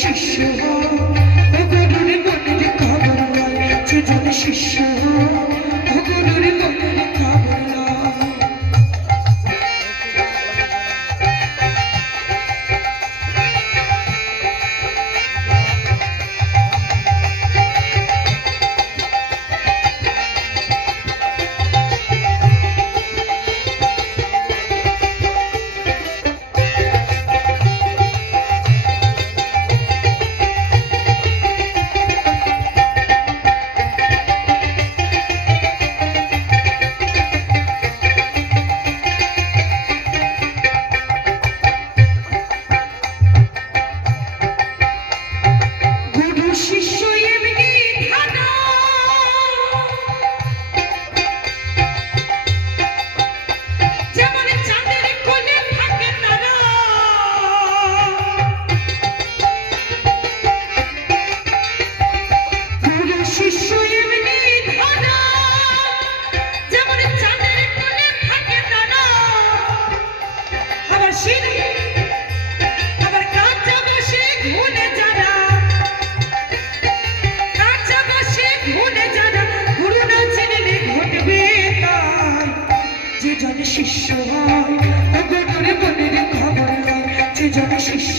শিষ্য। ভগবানের মনের খবর জন শিষ্য। ভগবানের She লয় তোর মনে মনের খবর লয় যে জন শিষ্য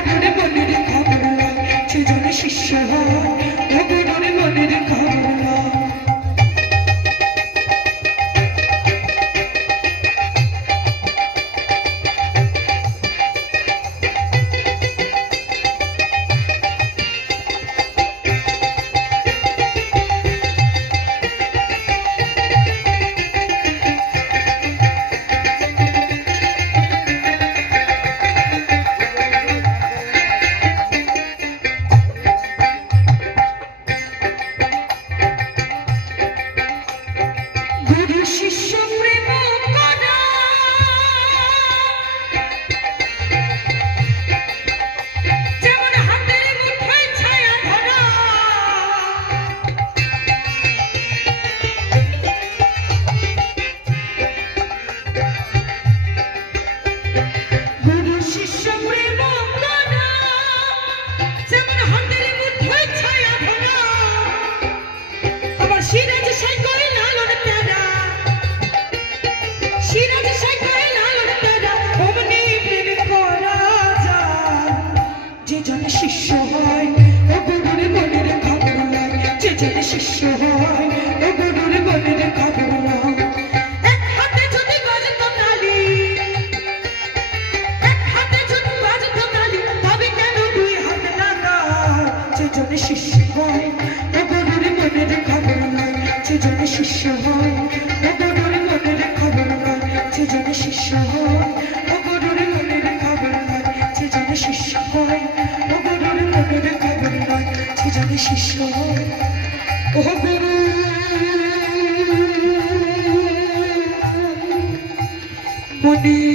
Tudo xixi. যেন শিষ্য হয় ও গরুর মনের খবর নয় যে যেন শিষ্য হয়। ও গরুর মনের খবর নয় যে যেন শিষ্য হয়। ও গরুর মনের খবর নয় যে যেন শিষ্য হয়। ও গরু মনে